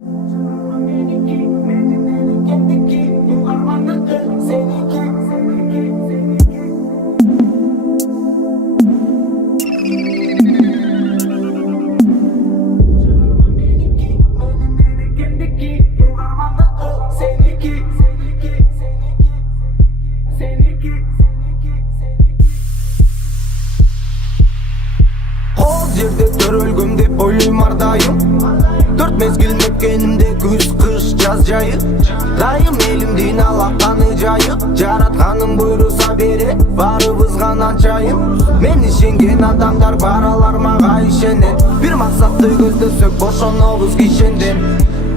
Жерде төрөлгөм деп ойлойм ар дайым. 4 мезгил мекенимде күз, кыш, жаз жайы. Дайым элимдин алаканы жайы. Жаратканым буйруса бере, барыбызга начайым. Мен ишенген адамдар баралар мага ишенет. Бир максатты көздөсөк бошонобуз кишенден.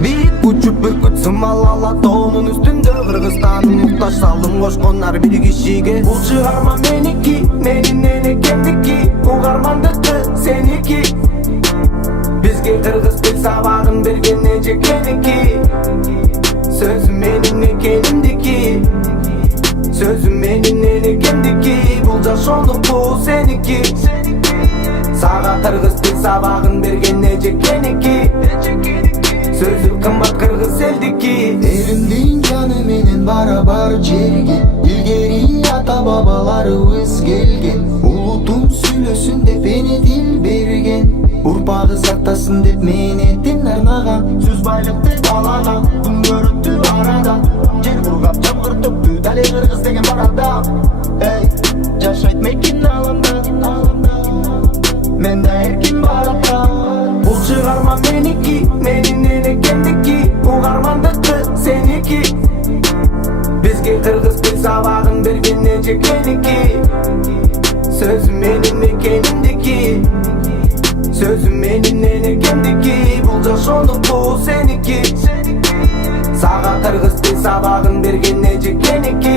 Бийик учуп бүркүт сымал ала тоонун үстүндө. Кыргызстаным муктаж салым кошкондар бир кишиге. Бул чыгарма меники, менин энекемдики. Угармандыкы сеники. Бизге кыргыз тил сабагын берген эжекеники. Сөзүм менин экенимдики. Сөзүм менин энекемдики. Бул жашондук бул сеники. Сага кыргыз тил сабагын берген эжекеники. Сөзү кымбат кыргыз элдики. Элимдин жаны менен барабар жерге. Илгери ата бабаларыбыз келген. Улутум сүйлөсүн деп эне тил берген. Урпагы сактасын деп менеттен арнаган. Сөз байлыкты балаган, күн көрүптү арада. Жер кургап жамгыр төктү, дале кыргыз деген бар адам. Эй, жашайт мекин алымда. Менде эркин бар ата. Бул чыгарма меники, менин энекемдики. Угармандыкы сеники. Бизге кыргыз тил сабагын берген эжекеники. Сөзүм менин экенимдики. Сөзүм менин энекемдики. Бул жашондук бул сеники. Сага кыргыз тил сабагын берген эжекеники.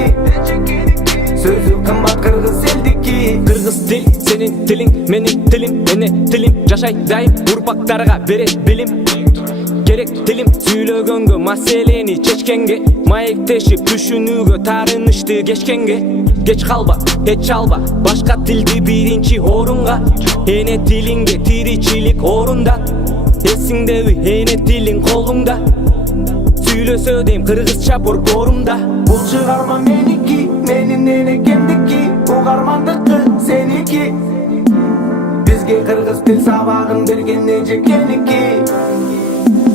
Сөзү кымбат кыргыз элдики. Кыргыз тил сенин тилиң, менин тилим, эне тилим. Жашай дайым урпактарга берет билим. Керек тилим сүйлөгөнгө, маселени чечкенге. Маектешип түшүнүүгө, таарынычты кечкенге. Кеч калба, эч алба, башка тилди биринчи орунга. Эне тилиңде тиричилик орунда. Эсиңдеби, эне тилиң колуңда. Сүйлөсө дейм кыргызча борборумда. Бул чыгарма меники, менин энекемдики. Угармандыкы сеники. Бизге кыргыз тил сабагын берген эжекеники.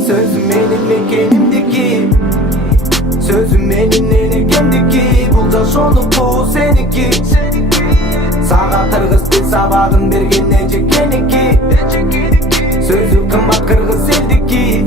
Сөзүм менин экенимдики. Сөзүм менин энекемдики. Бул жашондук бул сеники. Сага кыргыз тил сабагын берген эжекеники. Сөзү кымбат кыргыз элдики.